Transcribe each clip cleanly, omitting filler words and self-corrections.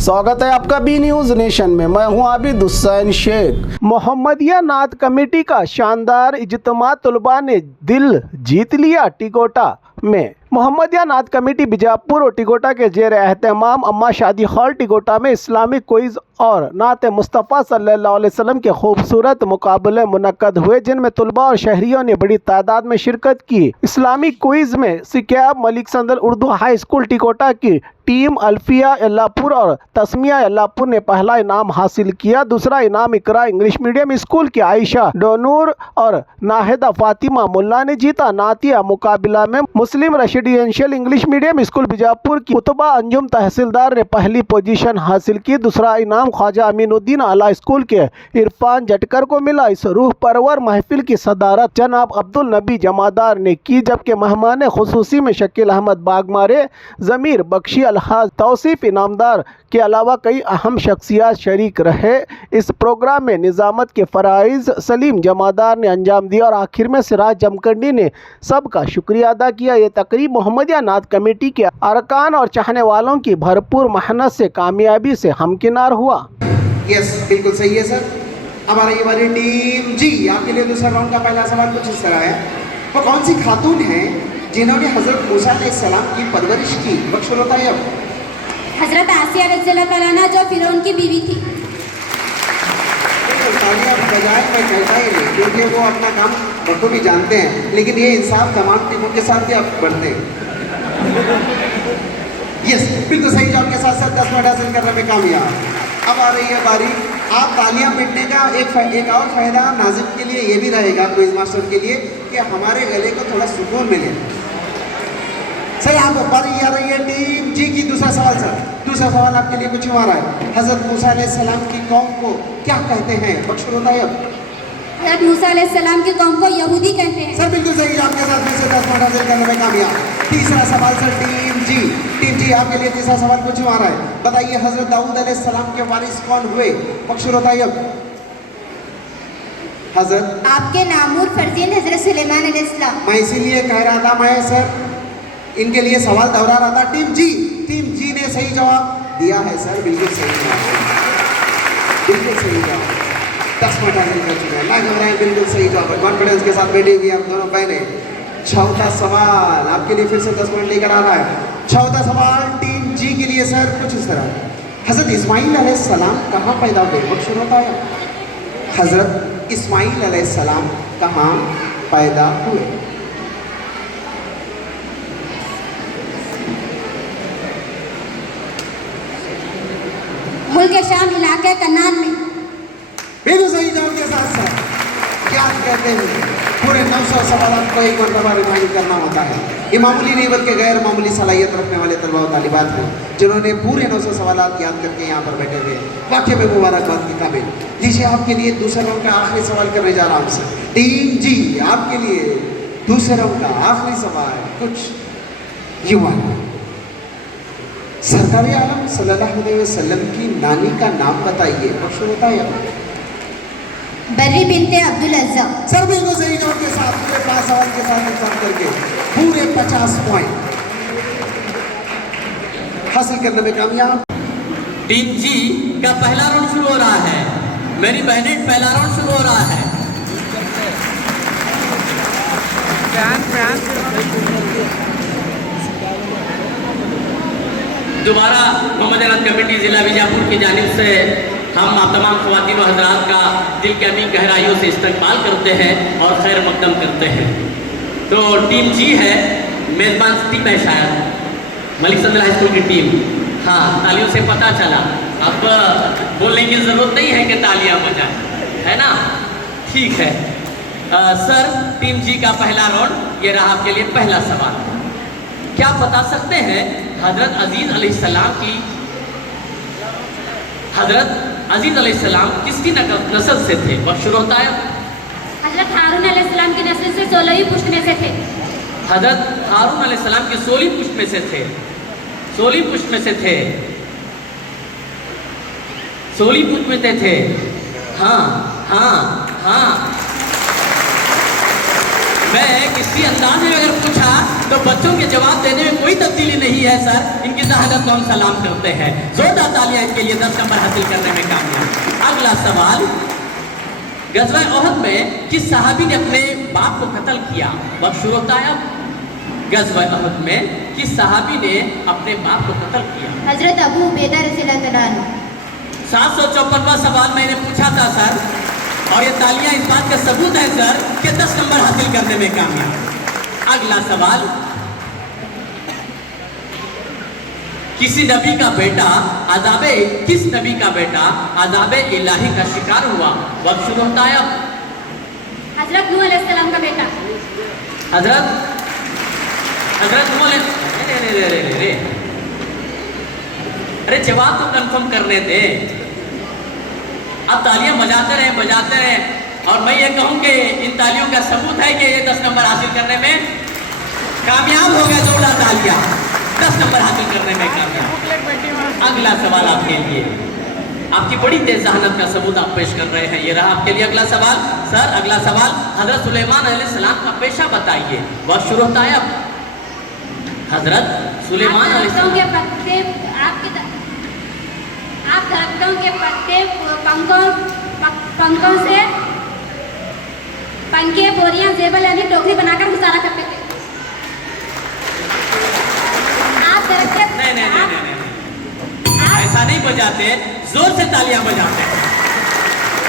स्वागत है आपका बी न्यूज नेशन में। मैं हूं आबिद हुसैन शेख। मोहम्मदिया नात कमेटी का शानदार इज्तिमा तलबा ने दिल जीत लिया। टिकोटा में मोहम्मदिया नात कमेटी बीजापुर और टिकोटा के जेर एहतमाम अम्मा शादी हॉल टिकोटा में इस्लामिक क्विज़ और नात मुस्तफ़ा सल्लल्लाहु अलैहि वसल्लम के खूबसूरत मुकाबले मुनक्कद हुए, जिनमें तलबा और शहरियों ने बड़ी तादाद में शिरकत की। इस्लामिक क्विज़ में सिक्याब मलिक संदल उर्दू हाई स्कूल टिकोटा की टीम अल्फिया अल्लाहपुर और तस्मिया अल्लाहपुर ने पहला इनाम हासिल किया। दूसरा इनाम इकरा इंग्लिश मीडियम स्कूल की आयशा डोनूर और नाहिदा फातिमा मुल्ला ने जीता। नातिया मुकाबला में मुस्लिम residential English medium school Bijapur की कुतबा अंजुम तहसीलदार ने पहली पोजीशन हासिल की। दूसरा इनाम ख्वाजा अमीनुद्दीन आला स्कूल के इरफान जटकर को मिला। इस रूह परवर महफिल की सदारत जनाब अब्दुल नबी जमादार ने की, जबकि मेहमान खुसूसी में शकील अहमद बागमारे, जमीर बख्शी, अलहाज तौसीफ इनामदार के अलावा कई अहम शख्सियात शरीक रहे। इस प्रोग्राम में निज़ामत के फ़राइज़ सलीम जमादार ने अंजाम दिया और आखिर में सिराज जमकंडी ने सबका शुक्रिया अदा किया। ये तकरीब मोहम्मदिया नात कमेटी के अरकान और चाहने वालों की भरपूर मेहनत से कामयाबी से हमकिनार हुआ। यस, बिल्कुल सही है सर। हमारी ये वाली टीम जी, आपके लिए दूसरा राउंड का पहला सवाल कुछ इस तरह है। वो कौन सी खातून है जिन्होंने हज़रत मूसा अलैहिस्सलाम की परवरिश की? बख्शुल होता है अब हज़रत आसिया रज़ियल्लाहु तआला अन्हा जो फिरौन की बीवी थी। तालियां बजाए मैं कहता ही नहीं, क्योंकि वो अपना काम बखूबी जानते हैं, लेकिन ये इंसाफ तमाम टीमों के साथ भी आप बढ़ते हैं। यस, बिल्कुल सही जवाब के साथ साथ 10 मिनट हासिल करने में कामयाब। अब आ रही है बारी। आप तालियां पीटने का एक और फायदा नाज़िम के लिए ये भी रहेगा, क्विज मास्टर के लिए, कि हमारे गले को थोड़ा सुकून मिले। सर, आप बारी आ रही है टीम जी की। दूसरा सवाल सर, दूसरा सवाल आपके लिए कुछ हमारा है। हज़रत मूसा अलैहिस्सलाम की कौम को क्या कहते हैं? बख्शुल होता है अब हज़रत मूसा अलैहिस्सलाम की कौम को यहूदी कहते हैं। सर, बिल्कुल सही आपके साथ में से 10 मिनट हासिल करने में कामयाब। तीसरा सवाल सर टीम जी आपके लिए तीसरा सवाल कुछ हमारा है। बताइए, हज़रत दाऊद अलैहिस्सलाम के वारिस कौन हुए? बख्शुल होता है अब हज़रत आपके नामूर फर्जीन हज़रत सुलेमान अलैहिस्सलाम। मैं इसीलिए कह रहा था, मैं सर इनके लिए सवाल दोहरा रहा था। टीम जी ने सही जवाब दिया है सर, बिल्कुल सही जवाब, बिल्कुल सही जवाब। 10 मिनट हासिल कर चुके हैं, ना घबराएं, बिल्कुल सही जवाब है। कॉन्फिडेंस के साथ बैठी हुई आप दोनों बहनें। चौथा सवाल आपके लिए फिर से 10 मिनट लेकर आ रहा है। चौथा सवाल टीम जी के लिए सर कुछ इस तरह। हज़रत इस्माइल अलैहिस्सलाम कहाँ पैदा हुए? बख्शुल होता है हज़रत इस्माइल अलैहिस्सलाम कहाँ पैदा हुए? मुल्क शाम इलाके कन्नान में। बिल्कुल सही जवाब के साथ साथ याद कहते हैं पूरे 900 सवाल को एक मरतबा रिवाइंड करना होता है। ये मामूली नहीं बल्कि गैर मामूली सलाहियत रखने वाले तलबा और तालिबात हैं, जिन्होंने पूरे 900 सवाल याद करके यहाँ पर बैठे हुए वाकई में मुबारकबाद के काबिल। लीजिए, आपके लिए दूसरे राउंड का आखिरी सवाल करने जा रहा हूँ सर। टीम जी आपके लिए दूसरे राउंड का आखिरी सवाल कुछ युवा। सरकार आलम सल्लल्लाहु अलैहि वसल्लम की नानी का नाम बताइए। बख्शुल होता है बर्री बिनते अब्दुल अज़्ज़ा। सर, बिल्कुल सही जवाब के साथ पूरे 5 सवाल के साथ इंसान करके पूरे 50 पॉइंट हासिल करने में कामयाब। टीम जी का पहला राउंड शुरू हो रहा है। मेरी बहनें, पहला राउंड शुरू हो रहा है। दोबारा मोहम्मदिया नात कमेटी ज़िला बीजापुर की जानिब से हम तमाम ख़वातीन और हज़रात का दिल की अमीन गहराइयों से इस्तकबाल करते हैं और खैर मक़दम करते हैं। तो टीम जी है, मेज़बान टीम है शायद मलिक संदल हाई स्कूल की टीम। हाँ, तालियों से पता चला, अब बोलने की ज़रूरत नहीं है कि तालियां बजाएं, है ना? ठीक है सर, टीम जी का पहला राउंड ये रहा आपके लिए पहला सवाल। क्या बता सकते हैं हज़रत अजीज़ अलैहिस्सलाम किसकी नस्ल से थे? बख्शुल होता है हज़रत हारून अलैहिस्सलाम की नस्ल से 16वीं पुश्त में से थे। हज़रत हारून अलैहिस्सलाम की 16वीं पुश्त में से थे। 16वीं पुश्त में से थे। 16वीं पुश्त में थे। हाँ हाँ हाँ, मैं किसी अंदाज में अगर पूछा तो बच्चों के जवाब देने में कोई तब्दीली नहीं है सर। इनकी शहादत को हम सलाम करते हैं। जोरदार तालियां इनके लिए 10 नंबर हासिल करने में कामयाब। अगला सवाल, गज़वा ओहद में किस सहाबी ने अपने बाप को कत्ल किया? वक्त शुरू होता है अब। गज़वा ओहद में किस सहाबी ने अपने बाप को कत्ल किया? हजरत अबू उबैदा रज़ियल्लाहु तआला अन्हु। 754वां सवाल मैंने पूछा था सर, और ये तालियां इस बात का सबूत है सर कि 10 नंबर हासिल करने में कामयाब। अगला सवाल, किसी नबी का बेटा अज़ाबे किस नबी का बेटा अज़ाबे इलाही का शिकार हुआ? वक्त शुरू होता है अब। हजरत नूह अलैहिस्सलाम का बेटा। हजरत नूह रे अरे जवाब तो कंफर्म करने दे। अब तालियां बजाते रहे और मैं ये कहूं कि इन तालियों का सबूत है कि ये 10 नंबर हासिल करने में कामयाब हो गए। जोरदार तालियां, 10 नंबर हासिल करने में कामयाब। अगला सवाल आपके लिए, आपकी बड़ी तेज जहानत का सबूत आप पेश कर रहे हैं। ये रहा आपके लिए अगला सवाल। सर अगला सवाल, हजरत सुलेमान अलैहिस्सलाम का पेशा बताइए। वक्त शुरू होता है अब। हजरत सुलेमान अलैहिस्सलाम के पत्ते आप दरख्तों के पत्ते पंखों से पंखे, बोरियां, जेबल यानी टोकरी बनाकर गुजारा करते थे। आप दरख्त नहीं, ऐसा नहीं बजाते, जोर से तालियां बजाते हैं।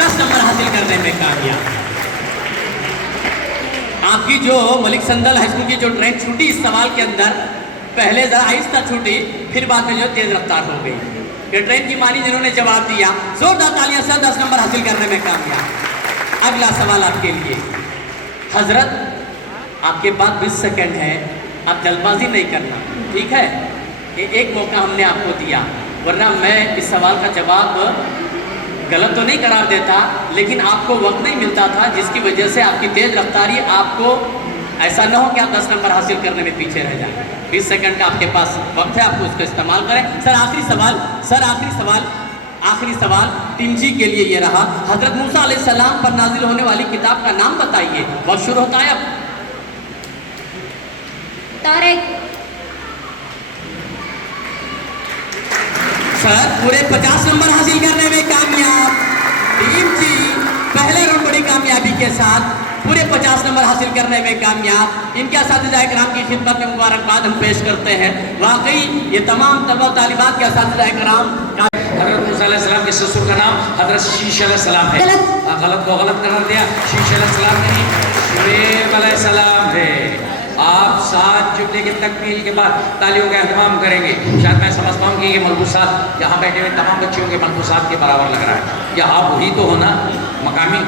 10 नंबर हासिल करने में कामयाब। आपकी जो मलिक संदल हाई स्कूल की जो ट्रेन छूटी इस सवाल के अंदर, पहले जरा आहिस्ता छूटी, फिर बाद में जो तेज रफ्तार हो गई। ये ट्रेन की मानी जिन्होंने जवाब दिया, जोरदार तालियां सर 10 नंबर हासिल करने में कामयाब। अगला सवाल आपके लिए, हजरत आपके पास 20 सेकंड है, आप जल्दबाजी नहीं करना, ठीक है? ये एक मौका हमने आपको दिया, वरना मैं इस सवाल का जवाब गलत तो नहीं करार देता, लेकिन आपको वक्त नहीं मिलता था, जिसकी वजह से आपकी तेज रफ्तारी आपको ऐसा न हो कि आप 10 नंबर हासिल करने में पीछे रह जाएं। 20 सेकंड का आपके पास वक्त है, आपको उसका इस्तेमाल करें। सर आखिरी सवाल टीम जी के लिए ये रहा, हजरत मूसा अलैहिस्सलाम पर नाजिल होने वाली किताब का नाम बताइए। वक्त शुरू होता है अब। तौरात। सर पूरे 50 नंबर हासिल करने में कामयाब। टीम जी पहले राउंड बड़ी कामयाबी के साथ पूरे 50 नंबर हासिल करने में कामयाब। इनके असातिज़ा इकराम की खिदमत में मुबारकबाद हम पेश करते हैं। वाकई ये तमाम तलबा और तालिबात के असातिज़ा इकराम। हज़रत मूसा अलैहिस्सलाम के ससुर का नाम हज़रत शीश अलैहिस्सलाम है। गलत को गलत करार दिया। शीश अलैहिस्सलाम नहीं, शुएब अलैहिस्सलाम है। आप 7 जुमले की तकमील के बाद तालियों का एहतमाम करेंगे। शायद मैं समझता हूँ कि ये मलबूसात यहाँ बैठे हुए तमाम बच्चियों के मलबूसात के बराबर लग रहा है। या आप वही तो हो ना मकामी?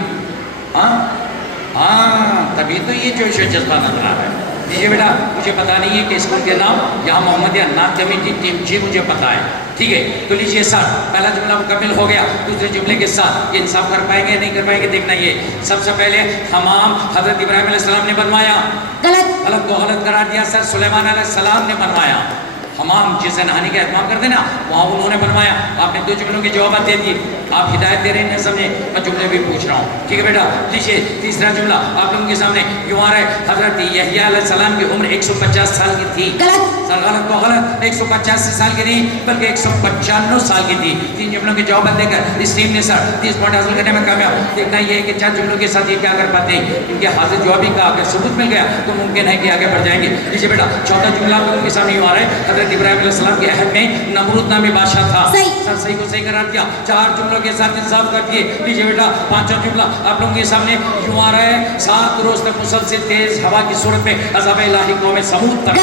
हाँ, तभी तो ये जोश व जज्बा नजर आ रहा है। दीजिए बेटा, मुझे पता नहीं है कि स्कूल के नाम, यहाँ मोहम्मदिया नात कमेटी टीम जी मुझे पता है, ठीक है? तो लीजिए सर, पहला जुमला मुकम्मिल हो गया। दूसरे जुमले के साथ ये इंसाफ कर पाएंगे नहीं कर पाएंगे देखना। ये सबसे पहले हमाम हजरत इब्राहिम अलैहिस्सलाम ने बनवाया। गलत को गलत करार दिया। सर सुलेमान अलैहिस्सलाम ने बनवाया। हमाम जिसे नहाने का एहतमाम करते ना, वहाँ उन्होंने बनवाया। आपने 2 जुमलों के जवाब दे दिए। आप हिदायत दे रहे हैं, समझे? मैं जुमले भी पूछ रहा हूँ, ठीक है बेटा? लीजिए तीसरा जुमला आप लोगों के सामने यूँ आ रहा है। हजरत यहया अलैहिस्सलाम की उम्र 150 साल की थी। सर गलत को गलत, 185 साल की नहीं बल्कि 195 साल की थी। 3 जुमलों के जवाब देकर इस टीम ने सर 30 पॉइंट हासिल करने में कामयाब। देखना ये है कि 4 जुमलों के साथ ये क्या कर पाते हैं। इनके हाजिर जवाबी का अगर सबूत मिल गया तो मुमकिन है कि आगे बढ़ जाएंगे। लीजिए बेटा, चौथा जुमला आप लोगों के सामने यूँ आ रहा है। हजरत इब्राहिम अलैहिस्सलाम के अहद में नमरूद नामी बादशाह था। सर सही को सही करार दिया। 4 जुमलों के साथ इंसाफ कर दिए। लीजिए बेटा, 5वां जुमला आप लोगों के सामने यूँ आ रहा है। 7 रोज तक मुसलसल तेज हवा की सूरत में अज़ाब इलाही कौम समूद पर,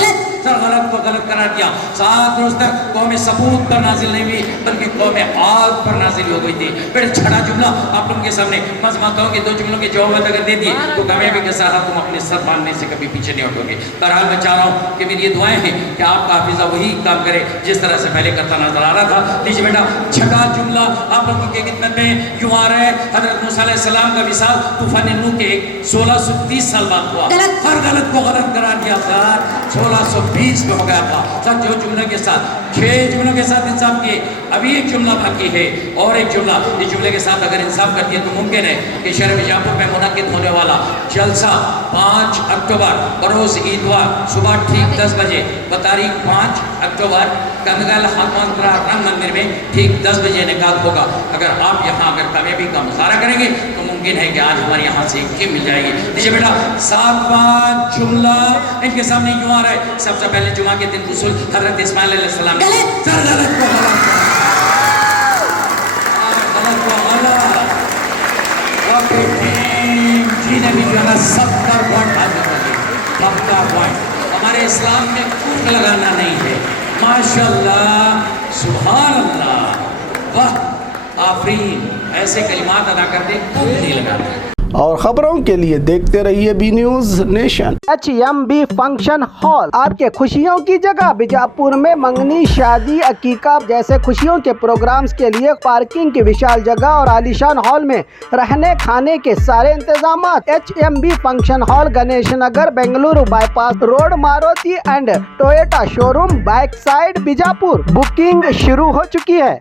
सर गलत को गलत करार दिया। 7 रोज तक कौम समूद पर नाजिल नहीं हुई बल्कि कौम आद पर नाजिल हो गई थी। फिर 6वां जुमला आप लोगों के सामने मजमाताओं के 2 जुमलों के जवाब अगर दे दिए तो कामयाबी के साथ तुम अपने सर बांधने से कभी पीछे नहीं हटोगे। बहरहाल मैं चाह रहा हूँ कि मेरी ये दुआएं हैं कि आपका हाफिज़ा वही काम करे जिस तरह से पहले करता नजर आ रहा था। लीजिए बेटा छठा जुमला आप लोगों की खिदमत में यूं आ रहा है। हजरत मूसा अलैहिस्सलाम का विसाल तूफान नूह के 1630 साल बाद हुआ। हर गलत को गलत करार दिया सर, 1620 में हो गया था सर। जो जुमले के साथ 6 जुमलों के साथ इंसाफ किए, अभी एक जुमला बाकी है और एक जुमला। इस जुमले के साथ अगर इंसाफ कर दिया तो मुमकिन है कि शहर बीजापुर में मुनक्किद होने वाला जलसा 5 अक्टूबर बरोज ईदवार सुबह ठीक 10 बजे व तारीख 5 अक्टूबर कंदगल हनुमंतरा रंग मंदिर में ठीक 10 बजे निकाल होगा। अगर आप यहाँ अगर कामयाबी का मुजाहरा करेंगे तो मुमकिन है कि आज हमारे यहाँ से एक मिल जाएगी। देखिए बेटा 7वां जुमला इनके सामने क्यों आ रहा है। सबसे पहले जुमा के दिन रसूल हजरत इस्माइल अलैहिस्सलाम ने भी जो है 70 पॉइंट हासिल कर लिए। 70 पॉइंट हमारे इस्लाम में कुछ लगाना नहीं है। माशाल्लाह, सुभान अल्लाह, वाह, आफरीन, ऐसे कलिमात अदा करते कुछ नहीं लगाते। और खबरों के लिए देखते रहिए B News Nation. HMB function hall आपके खुशियों की जगह। बीजापुर में मंगनी, शादी, अकीका जैसे खुशियों के प्रोग्राम्स के लिए पार्किंग की विशाल जगह और आलीशान हॉल में रहने खाने के सारे इंतजाम। HMB function hall Ganesh Nagar Bengaluru bypass road, Maruti and Toyota showroom, back side, Bijapur. Booking शुरू हो चुकी है।